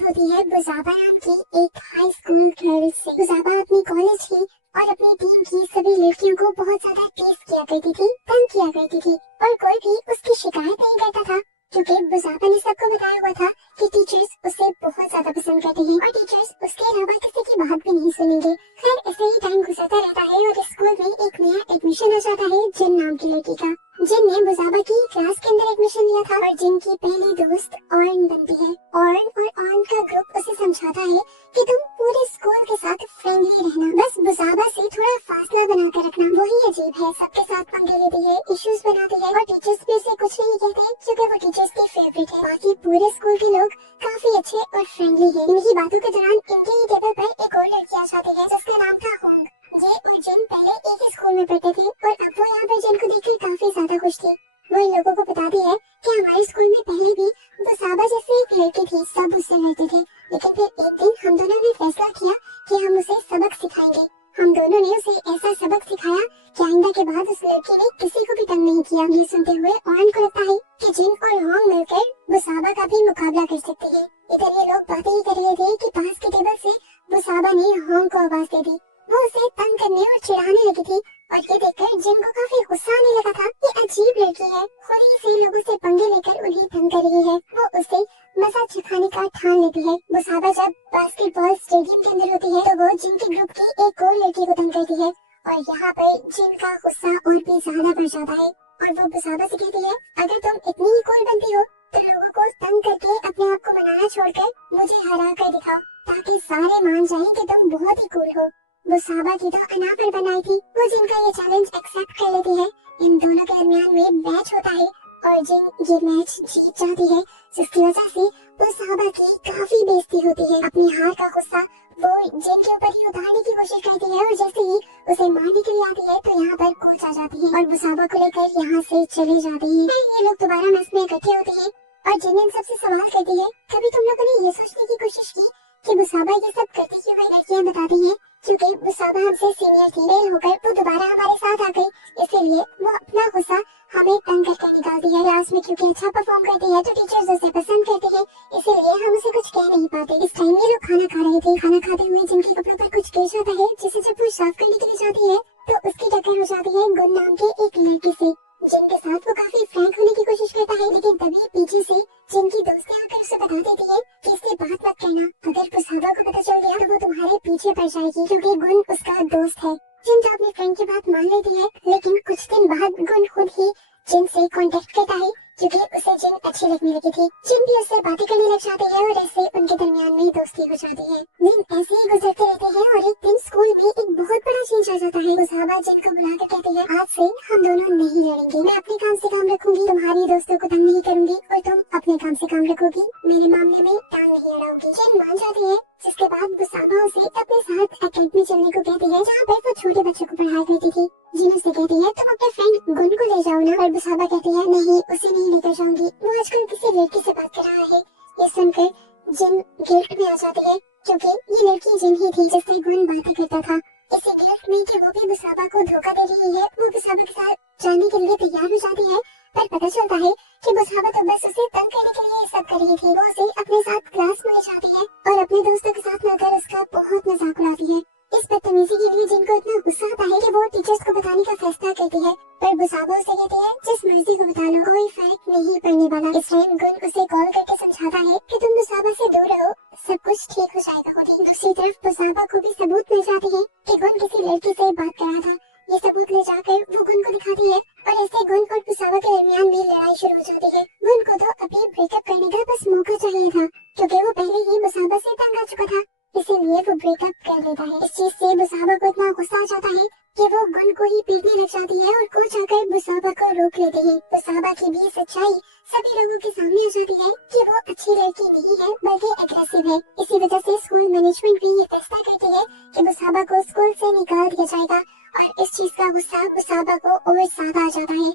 बात होती है बुज़ाबा नाम की एक हाई स्कूल गर्ल से। बुज़ाबा अपनी कॉलेज की और अपनी टीम की सभी लड़कियों को बहुत ज्यादा टीज किया करती थी, तंग किया करती थी और कोई भी उसकी शिकायत नहीं करता था, क्योंकि बुज़ाबा ने सबको बताया हुआ था कि टीचर्स उसे बहुत ज्यादा पसंद करते हैं और टीचर्स उसके अलावा किसी की बात भी नहीं सुनेंगे। खैर ऐसे ही टाइम गुजरता रहता है और स्कूल में एक नया एडमिशन हो जाता है जिन नाम की लड़की का, जिन ने बुज़ाबा की क्लास के अंदर एडमिशन लिया था और जिनकी पहली दोस्त ऑर्न बनती है। ऑर्न और ऑर्न का ग्रुप उसे समझाता है कि तुम पूरे स्कूल के साथ फ्रेंडली रहना, बस बुज़ाबा से थोड़ा फासला बनाकर रखना। वही अजीब है, सबके साथ पंगे लेती है, इश्यूज बनाती है और टीचर्स भी उसे कुछ नहीं कहते क्योंकि वो टीचर्स की फेवरेट है। बाकी पूरे स्कूल के लोग काफी अच्छे और फ्रेंडली है। इन्हीं बातों के दौरान इनके ही टेबल पर एक और लड़की आ जाती है जिसका नाम था होंग। ये और जिन पहले एक ही स्कूल में पढ़ते थे और अब वो यहाँ पर जिन को देखकर काफी ज्यादा खुश थी। वो इन लोगों को बताती है कि हमारे स्कूल में पहले भी बुज़ाबा जैसे एक लड़की थी, सब उससे लड़ते थे, लेकिन फिर एक दिन हम दोनों ने फैसला किया कि हम उसे सबक सिखाएंगे। हम दोनों ने उसे ऐसा सबक सिखाया कि आइंदा के बाद उस लड़की ने किसी को भी तंग नहीं किया। ये सुनते हुए ऑर्न को लगता है कि जिन और होंग मिलकर बुज़ाबा का भी मुकाबला कर सकती है। इधर ये लोग बातें ही कर रहे थे कि पास के टेबल से बुज़ाबा ने होंग को आवाज दे दी। वो उसे तंग करने और चिढ़ाने लगी थी और ये देखकर जिन को काफी गुस्सा आने लगा था। ये अजीब लड़की है, खुद ही से लोगों से पंगे लेकर उन्हें तंग कर रही है। वो उसे मजा चखाने का ठान लेती है। बुज़ाबा जब बास्केटबॉल स्टेडियम के अंदर होती है तो वो जिन के ग्रुप की एक और लड़की को तंग करती है और यहाँ पर जिन का गुस्सा और भी ज्यादा बढ़ जाता है और वो बुज़ाबा से कहती है, अगर तुम इतनी ही कूल बनती हो तो लोगों को तंग करके अपने आप को मनाना छोड़कर मुझे हरा कर दिखाओ, ताकि सारे मान जाएं कि तुम बहुत ही कूल हो। बुज़ाबा की तो अनापर बनाई थी, वो जिनका ये चैलेंज एक्सेप्ट कर लेती है। इन दोनों के दरमियान में मैच होता है और जिन ये मैच जीत जाती है, जिसकी वजह से बुज़ाबा की काफी बेइज्जती होती है। अपनी हार का गुस्सा वो जिन के ऊपर ही उतारने की कोशिश करती है और जैसे ही उसे मारने के लिए आती है तो यहाँ पर कूद आ जाती है और बुज़ाबा को लेकर यहाँ से चले जाती है। ये लोग दोबारा मैच में इकट्ठे होते हैं और जिन इन सबसे सवाल करती है, कभी तुम लोगों ने ये सोचने की कोशिश की कि बुज़ाबा ये सब करती क्यों है? ये बताती है क्योंकि बुज़ाबा हमसे सीनियर थी, फेल होकर वो दोबारा हमारे साथ आ गई, इसलिए वो अपना गुस्सा हमें तंग करके निकालती है। क्लास में क्योंकि अच्छा परफॉर्म करती है तो टीचर्स उसे पसंद करते हैं, इसीलिए हम उसे कुछ कह नहीं पाते। इस टाइम ये लोग खाना खा रहे थे। खाना खाते हुए जिनके कपड़ों पर कुछ गिर जाता है, जिसे जब वो साफ करने के लिए जाती है तो उसकी टक्कर हो जाती है गुन नाम के एक लड़के से, जिनके साथ वो काफी फ्रैंक होने की कोशिश करता है, लेकिन तभी पीछे से जिनकी दोस्तें आकर उसे बता देती है कि इससे बात मत करना, अगर बुज़ाबा को पता चल गया तो वो तुम्हारे पीछे पड़ जाएगी, क्योंकि गुन उसका दोस्त है। जिन तो अपनी फ्रेंड की बात मान लेती है, लेकिन कुछ दिन बाद गुन खुद ही जिन से कांटेक्ट करता है क्योंकि उसे जिन अच्छी लगने लगी थी। जिन भी उससे बातें करने लग जाते हैं और ऐसे उनके दरमियान में दोस्ती हो जाती है। दिन ऐसे ही गुजरते रहते हैं और एक दिन स्कूल में एक बहुत बड़ा चेंज आ जाता है। बुज़ाबा जिन को बुलाकर कहती है, आज से हम दोनों नहीं लड़ेंगे, मैं अपने काम से काम रखूंगी, तुम्हारी दोस्तों को तंग नहीं करूंगी और तुम अपने काम से काम रखोगी, मेरे मामले में टांग नहीं अड़ाओगी। जिन मान जाती है, जिसके बाद बुज़ाबा उसे अपने साथ अकेडमी चलने को कहती है जहाँ पर वो छोटे बच्चों को पढ़ाया करती थी। जिन उससे कहती है, तुम अपने फ्रेंड गुन को ले जाओ ना, और बुज़ाबा कहती है, नहीं उसे नहीं लेकर जाऊंगी, वो आजकल किसी लड़की से बात कर रहा है। ये सुनकर जिन गिल्ट में आ जाती है क्योंकि ये लड़की जिन ही थी जिससे गुन बातें करता था। इसी गिल्ट में कि वो भी बुज़ाबा को धोखा दे रही है, वो बुज़ाबा के साथ जाने के लिए तैयार हो जाती है, पर पता चलता है कि बुज़ाबा तो बस उसे तंग करने के लिए सब कर रही थी। वो उसे अपने साथ क्लास में ले जाती है और अपने दोस्तों के साथ मिलकर उसका बहुत मजाक उड़ाती है। इस बदतमीजी के लिए जिनको इतना गुस्सा आता है कि वो टीचर्स को बताने का फैसला करती है, पर बुज़ाबा उसे कहती है, जिस मर्जी को बता लो, कोई फर्क नहीं पड़ने वाला। इस टाइम गुन उसे कॉल करके समझाता है कि तुम बुज़ाबा से दूर रहो, सब कुछ ठीक हो जाएगा। लेकिन दूसरी तरफ बुज़ाबा को भी सबूत मिल जाती है कि गुन किसी लड़की से बात कर रहा था। ये सबूत ले जाकर वो गुन को दिखाती है और ऐसे गुन और बुज़ाबा के दरमियान में लड़ाई शुरू हो जाती है। गुन को तो अभी ब्रेकअप करने का बस मौका चाहिए था, क्योंकि वो पहले ही बुज़ाबा से तंग आ चुका था, इसीलिए वो ब्रेकअप कर लेता है। इस चीज से बुज़ाबा को इतना गुस्सा आ जाता है कि वो गुन को ही पीटने लग जाती है और कुछ आकर बुज़ाबा को रोक लेते हैं। बुज़ाबा की भी सच्चाई सभी लोगों के सामने आ जाती है कि वो अच्छी लड़की नहीं है बल्कि एग्रेसिव है। इसी वजह से स्कूल मैनेजमेंट भी ये फैसला करती है कि बुज़ाबा को स्कूल से निकाल दिया जाएगा और इस चीज का गुस्सा बुज़ाबा को और ज्यादा आ जाता है।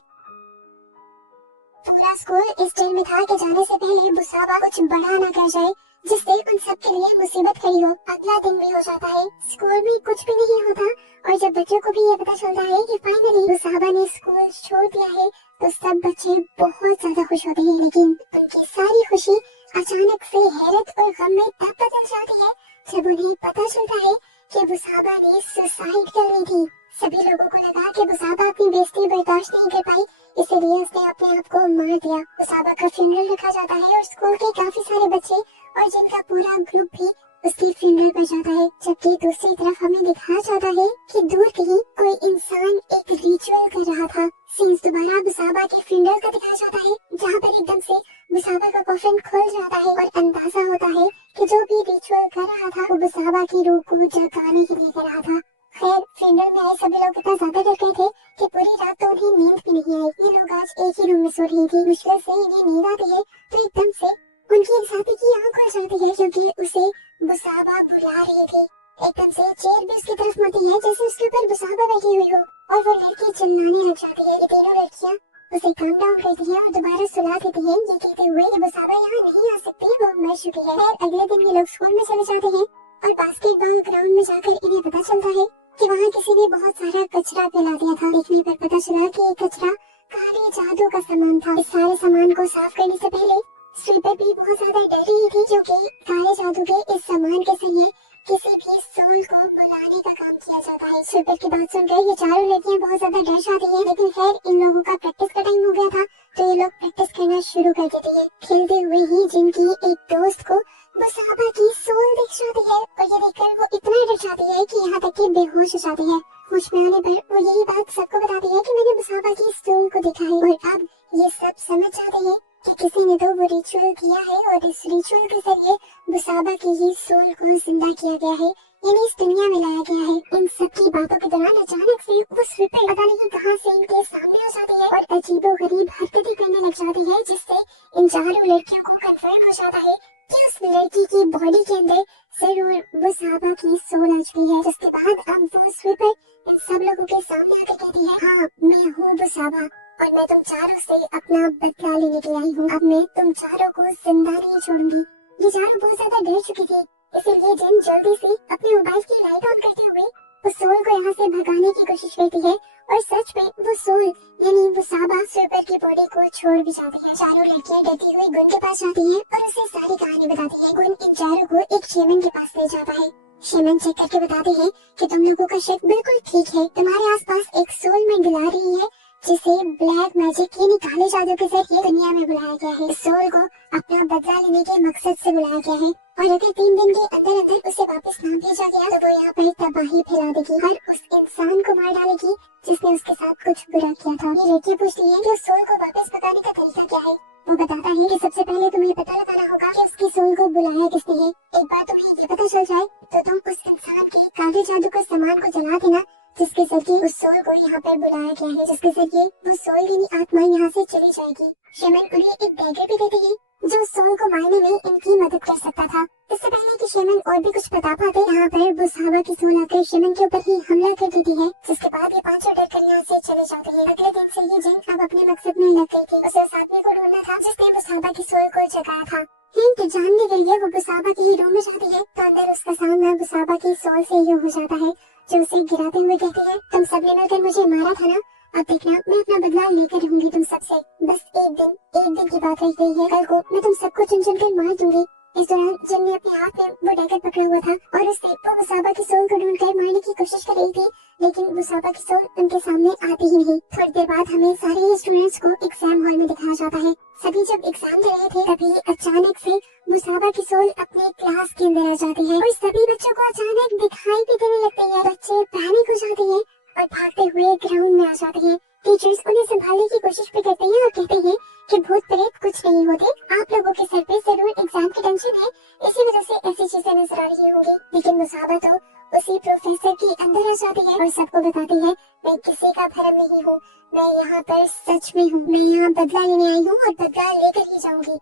पूरा स्कूल इस डर में था कि जाने से पहले बुज़ाबा कुछ बड़ा ना कर जाए जिससे उन सब के लिए मुसीबत खड़ी हो। अगला दिन भी हो जाता है, स्कूल में कुछ भी नहीं होता और जब बच्चों को भी ये पता चलता है कि फाइनली बुज़ाबा ने स्कूल छोड़ दिया है तो सब बच्चे बहुत ज्यादा खुश होते हैं। लेकिन उनकी सारी खुशी अचानक से हैरत और गम में तब बदल जाती है जब उन्हें पता चलता है कि बुसाबा ने सुसाइड कर ली थी। सभी लोगों को लगा कि बुसाबा अपनी बेइज्जती बर्दाश्त नहीं कर पाई, इसलिए उसने अपने आप को मार दिया। बुसाबा का फ्यूनरल रखा जाता है और स्कूल के काफी सारे बच्चे और जिनका पूरा ग्रुप भी उसकी फ्यूनरल पर जाता है, जबकि दूसरी तरफ हमें दिखाया जाता है कि दूर कहीं कोई इंसान एक रिचुअल कर रहा था। सीन्स दोबारा बुसाबा के फ्यूनरल का दिखाया जाता है, जहाँ पर एकदम से बुसाबा का कॉफिन खुल जाता है और अंदाजा होता है कि जो भी रिचुअल कर रहा था वो बुसाबा की रूह को जगाने के लिए कर रहा था। खैर, फ्यूनरल में आए सभी लोग इतना ज्यादा डर गए थे कि पूरी रात तो उन्हें नींद भी नहीं आई। ये लोग आज एक ही रूम में सो रही थी। मुश्किल से इन्हें नींद आती है तो एकदम से उनकी एक साथी की आंख खुल जाती है क्योंकि उसे बुसाबा बुला रही थी। एकदम से चेयर भी उसकी तरफ मुड़ती है जैसे उसके ऊपर बुसाबा बैठी हुई हो और वो लड़की चिल्लाने लग जाती है। ये तीनों लड़कियां उसे काम डाउन करती है और दोबारा सुला देती है, ये कहते हुए कि बुसाबा यहाँ नहीं आ सकती, वो मर चुकी है। फिर अगले दिन ये लोग स्कूल में चले जाते हैं और बास्केटबॉल ग्राउंड में जाकर इन्हें पता चलता है कि वहाँ किसी ने बहुत सारा कचरा फैला दिया था। देखने पर पता चला कि ये कचरा काले जादू का सामान था। इस सारे सामान को साफ करने से पहले स्वीपर भी बहुत ज्यादा डर रही थी जो कि काले जादू के इस सामान के जरिए किसी भी सोल को बुलाने का काम किया जाता है। स्वीपर की बात सुनकर ये चारों लड़कियां बहुत ज्यादा डर जाती हैं, लेकिन खैर इन लोगों का प्रैक्टिस का टाइम हो गया था तो ये लोग प्रैक्टिस करना शुरू कर देते हैं। खेलते हुए ही जिनकी एक दोस्त को बुसाबा की सोल दिख जाती है और ये देखकर वो इतना डर जाती है कि यहाँ तक कि बेहोश हो जाती है। होश में आने पर वो यही बात सबको बताती है कि मैंने बुसाबा की सोल को देखा है और अब ये सब समझ जाते हैं कि किसी ने तो वो रिचुअल किया है और इस रिचुअल के जरिए बुसाबा की ही सोल को जिंदा किया गया है, यानी इस दुनिया में लाया गया है। इन सब की बातों के दौरान अचानक से वो स्वीपर पता नहीं कहां से इनके सामने आ जाती है और अजीबोगरीब हरकतें करने लग जाती है, जिससे इन चारों लड़कियों को कंफर्म हो जाता है कि उस लड़की की बॉडी के अंदर जरूर बुसाबा की सोल आ चुकी है। जिसके बाद अब वो स्वीपर इन सब लोगों के सामने आकर कहती है, हाँ मैं हूँ बुसाबा और मैं तुम चारों से अपना बदला लेने के आई हूँ। अब मैं तुम चारों को जिंदा नहीं छोड़ूंगी। ये चारों बहुत ज्यादा डर चुकी थी, इसीलिए जिन जल्दी से अपने मोबाइल की लाइट ऑन करते हुए उस सोल को यहाँ से भगाने की कोशिश करती है और सच में वो सोल यानी बुसाबा स्वीपर की बॉडी को छोड़ भी जाती है। चारों लड़कियां डरती हुई गुन के पास जाती हैं और उसे सारी कहानी बताती है। गुन इन चारों को एक शेमन के पास ले जाता है। शेमन चेक करके बताते हैं कि तुम लोगों का शक बिल्कुल ठीक है, तुम्हारे आसपास एक सोल मंडला रही है जिसे ब्लैक मैजिक यानी काले जादू के जरिए दुनिया में बुलाया गया है। इस सोल को अपना बदला लेने के मकसद से बुलाया गया है और अगर 3 दिन के अंदर अंदर उसे वापस ना भेजा गया तो वो यहाँ पर तबाही फैला देगी और उस इंसान को मार डालेगी जिसने उसके साथ कुछ बुरा किया था। ये लड़की पूछती है कि उस सोल को वापस भगाने का तरीका क्या है। वो बताता है कि सबसे पहले तुम्हें पता लगाना होगा कि उसकी सोल को बुलाया किसने है। एक बार तुम्हें ये पता चल जाए तो तुम उस इंसान के काले जादू के सामान को जला देना जिसके जरिए उस सोल को यहाँ पर बुलाया गया है, जिसके जरिए वो सोल यानी आत्मा यहाँ से चली जाएगी। शेमन उन्हें एक डैगर भी देते हैं जो सोल को मारने में इनकी मदद कर सकता था। इससे पहले कि शेमन और भी कुछ बता पाते यहाँ पर बुसाबा की सोल आकर शेमन के ऊपर ही हमला कर देती है, जिसके बाद ये पांचों डरकर यहाँ से चले जाते हैं। अगले दिन से ये जिन अब अपने मकसद में लग गई थी। उसे उस आदमी को ढूंढना था जिसने बुसाबा की सोल को जगाया था। हिंट जानने के लिए वो बुसाबा के ही रूम में जाती है तो अंदर उसका सामना बुसाबा की सोल से ही हो जाता है, जो उसे गिराते हुए कहती है, तुम सबने मिलकर मुझे मारा था ना, अब देखना मैं अपना बदला लेकर रहूंगी तुम सबसे। बस एक दिन की बात रह गई है, कल को मैं तुम सबको चुन चुन कर मार दूंगी। इस दौरान जिन ने अपने हाथ में वो डैगर पकड़ा हुआ था और उससे वो बुसाबा की सोल को ढूंढकर मारने की कोशिश कर रही थी, लेकिन बुसाबा की सोल उनके सामने आती ही नहीं। थोड़ी देर बाद हमें सारे स्टूडेंट्स को एग्जाम हॉल में दिखाया जाता है। सभी जब एग्जाम दे रहे थे तभी अचानक से बुसाबा की सोल अपने क्लास के अंदर आ जाती है और सभी बच्चों को अचानक दिखाई भी देने लगती है। बच्चे पैनिक हो जाते हैं और भागते हुए ग्राउंड में आ जाते हैं। टीचर्स उन्हें संभालने की कोशिश भी करते हैं और कहते हैं कि भूत प्रेत कुछ नहीं होते, आप लोगों के सर पे जरूर एग्जाम की टेंशन है, इसी वजह से ऐसी चीजें नजर आ रही होंगी। लेकिन बुसाबा तो उसी प्रोफेसर के अंदर आ जाती है और सबको बताती है, मैं किसी का भरम नहीं हूँ, मैं यहाँ पर सच में हूँ, मैं यहाँ बदला लेने आई हूँ और बदला लेकर ही जाऊंगी।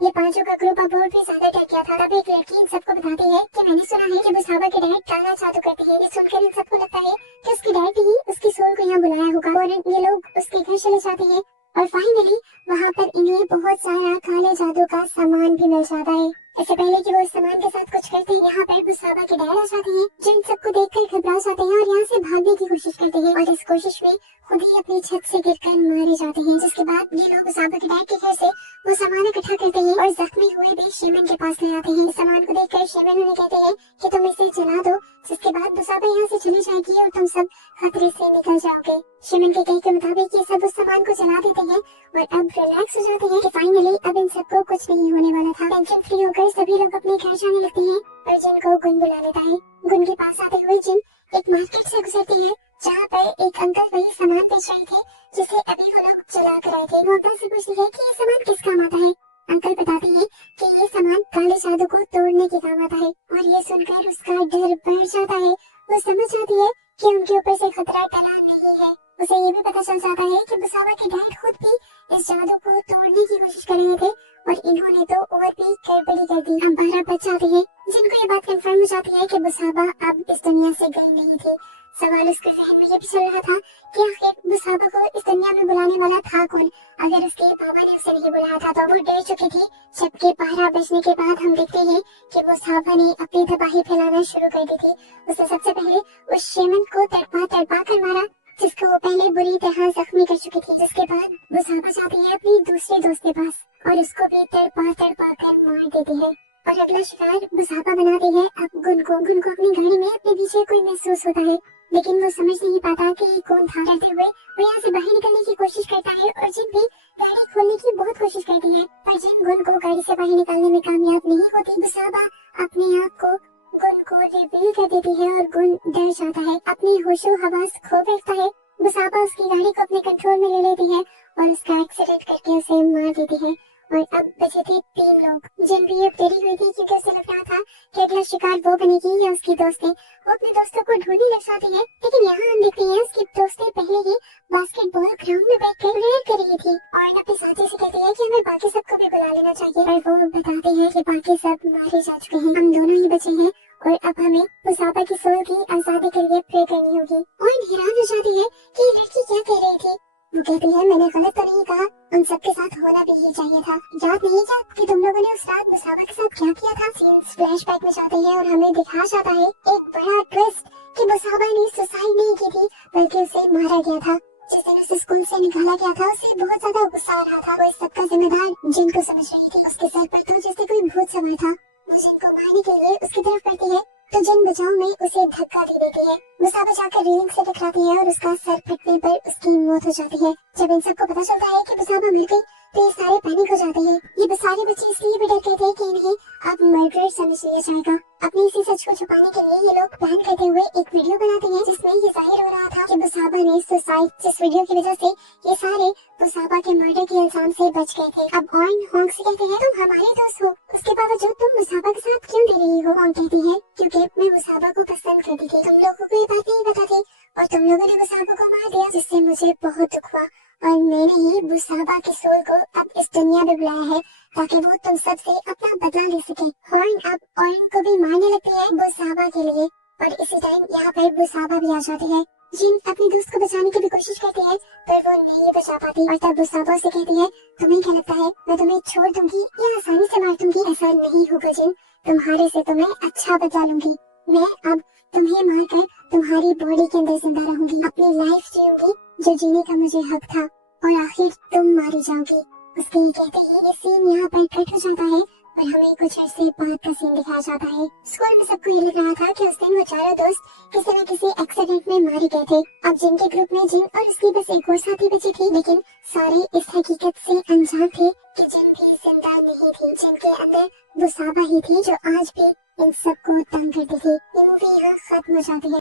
ये पांचों का ग्रुप अब और भी ज्यादा डर गया था। तब एक लड़की इन सबको बताती है कि मैंने सुना है कि बुसाबा के डैड काला जादू करती है। ये सुनकर इन सबको लगता है कि उसकी डैड ही उसकी सोल को यहाँ बुलाया होगा और ये लोग उसके घर चले जाते हैं और फाइनली वहाँ पर इन्हें बहुत सारा काले जादू का सामान भी मिल जाता है। इससे पहले कि वो इस सामान के साथ कुछ करते हैं, यहाँ पर बुसाबा के डैड आ जाते हैं, जिन सबको देखकर घबरा जाते हैं और यहाँ से भागने की कोशिश करते हैं और इस कोशिश में खुद ही अपनी छत से गिरकर मारे जाते हैं। जिसके बाद ये लोग बुसाबा के डैड के घर से वो सामान इकट्ठा करते हैं और जख्मी हुए भी शेमन के पास ले आते हैं। इस सामान को देखकर शेमन उन्हें कहते हैं कि तुम इसे जला दो, जिसके बाद बुसाबा यहाँ से चली जाएगी और तुम सब खतरे से निकल जाओगे। शेमन के कहे के मुताबिक ये सब उस सामान को जला देते हैं और अब रिलैक्स हो जाते हैं कि फाइनली अब इन सबको कुछ नहीं होने वाला था। टेंशन फ्री होकर सभी लोग अपने घर जाने लगते हैं और जिन को गुन बुला लेता है। गुन के पास आते हुए जिन एक मार्केट से गुजरती है जहाँ पर एक अंकल वही सामान बेच रहे थे जिसे अभी वो लोग जला कर आए थे। वो अंकल से पूछती है कि ये सामान किस काम आता है। अंकल बताते हैं कि ये सामान काले जादू को तोड़ने के काम आता है और ये सुनकर उसका डर बढ़ जाता है। वो समझ जाती है कि उनके ऊपर से खतरा टला नहीं है। उसे ये भी पता चल जाता है कि बुसाबा के डैड खुद भी इस जादू को तोड़ने की कोशिश कर रहे थे और इन्होंने तो और भी गड़बड़ी कर दी। हम 12 बज जाते हैं जिनको ये बात कंफर्म हो जाती है कि बुसाबा अब इस दुनिया से गई नहीं थी। सवाल उसके जहन में ये भी चल रहा था कि आखिर बुसाबा को इस दुनिया में बुलाने वाला था कौन। अगर उसके पापा ने उसे नहीं बुलाया था तो वो डर चुकी थी। जबकि 12 बजने के बाद हम देखते हैं कि बुसाबा ने अपनी तबाही फैलाना शुरू कर दी थी। उसने सबसे पहले उस शेमन को तड़पा कर मारा जिसको वो पहले बुरी तरह जख्मी कर चुकी थी। जिसके बाद बुसाबा जाती है अपनी दूसरे दोस्त के पास और उसको भी तड़पा कर मार देती है और अगला शिकार बुसाबा बनाती है अब गुन को अपनी गाड़ी में अपने पीछे कोई महसूस होता है, लेकिन वो समझ नहीं पाता कि ये कौन था। डरते हुए वो यहाँ से बाहर निकलने की कोशिश करता है और जिन भी गाड़ी खोलने की बहुत कोशिश करती है पर जिन गुन को गाड़ी से बाहर निकालने में कामयाब नहीं होती। बुसाबा अपने आप को गुन को रिवील कर देती है और गुन डर जाता है, अपनी होशो हवास खो बैठता है। बुसाबा उसकी गाड़ी को अपने कंट्रोल में ले लेती है और उसका एक्सीडेंट करके उसे मार देती है। और अब बचे थे 3 लोग। जिन भी अब देरी हुई थी क्योंकि उसे लग रहा था कि अगला शिकार वो बनेगी या उसकी दोस्त है। वो अपने दोस्तों को ढूंढने लग जाती है, लेकिन यहाँ हम देखते हैं उसकी दोस्तें पहले ही बास्केटबॉल ग्राउंड में बैठकर प्रेयर कर रही थी और अपने साथी से कहती है कि हमें बाकी सबको भी बुला लेना चाहिए। और वो बताते हैं कि बाकी सब मारे जा चुके हैं, हम दोनों ही बचे हैं और अब हमें बुसाबा की सोल की आजादी के लिए प्रे करनी होगी। और हैरान हो जाती है कि ये लड़की क्या कह रही थी। वो कहती है मैंने गलत तो नहीं कहा, उन सबके साथ होना भी ही चाहिए था। याद नहीं क्या कि तुम लोगों ने उस रात बुसाबा के साथ क्या किया था। सीन्स फ्लैशबैक में जाते हैं और हमें दिखा जाता है एक बड़ा ट्विस्ट कि बुसाबा ने सुसाइड नहीं की थी बल्कि उसे मारा गया था। जिस दिन उसे स्कूल से निकाला गया था उसे बहुत ज्यादा गुस्सा आ रहा था। वो इस सबका जिम्मेदार जिनको समझ रही थी उसके सर पर तो जैसे कोई भूत सवार था। वो जिनको मारने के लिए उसकी तरफ बढ़ती है तो जिन बचाव में उसे धक्का दे देती है। बुसाबा जाकर रेलिंग से टकराती है और उसका सर फटने पर उसकी मौत हो जाती है। जब इन सबको पता चलता है कि बुसाबा मर गई तो ये सारे पैनिक हो जाते हैं। ये सारे बच्चे इसलिए भी डरते थे कि इन्हें अब मर्डर समझ लिया जाएगा। अपने इसी सच को छुपाने के लिए ये लोग प्लान करते हुए एक वीडियो बनाते हैं जिसमें ये जाहिर हो रहा था कि बुसाबा ने सुसाइड, जिस वीडियो की वजह से ये सारे बुसाबा के मर्डर के इल्जाम से बच गए थे। अब ऑन होंग से कहते हैं तुम हमारे दोस्त हो, उसके बावजूद तुम बुसाबा के साथ क्यों दे रही हो। ऑन कहती है क्योंकि मैं बुसाबा को पसंद करती थी, तुम लोगों को ये बात नहीं पता थी और तुम लोगों ने बुसाबा को मार दिया जिससे मुझे बहुत दुख हुआ और मैंने ही बुसाबा के सोल को अब इस दुनिया में बुलाया है ताकि वो तुम सब से अपना बदला ले सके। हॉर्न अब ऑर्न को भी मारने लगती है बुसाबा के लिए और इसी टाइम यहाँ पर बुसाबा भी आ जाती है। जिन अपनी दोस्त को बचाने की भी कोशिश करती है पर वो नहीं बचा पाती और तब बुसाबा से कहती है तुम्हें क्या लगता है मैं तुम्हें छोड़ दूंगी या आसानी से मार दूंगी। ऐसा नहीं होगा जिन, तुम्हारे से तो मैं अच्छा बदला लूंगी। मैं अब तुम्हें मारकर तुम्हारी बॉडी के अंदर जिंदा रहूंगी, अपनी लाइफ जीऊंगी जो जीने का मुझे हक था और आखिर तुम मारी जाओगी। उसके ये कहते ही ये सीन यहाँ पर कट हो जाता है और हमें कुछ ऐसे बाद का सीन दिखाया जाता है। स्कूल में सबको ये लग रहा था कि उस दिन वो चारों दोस्त किसी न किसी एक्सीडेंट में मारे गए थे। अब जिन के ग्रुप में जिन और उसकी बस एक और साथी बची थी, लेकिन सारे इस हकीकत से अनजान थे कि जिन भी जिंदा नहीं थी। जिनके अंदर बुसाबा ही थी जो आज भी इन सबको तंग करती थी। ये मूवी यहाँ खत्म हो जाती है।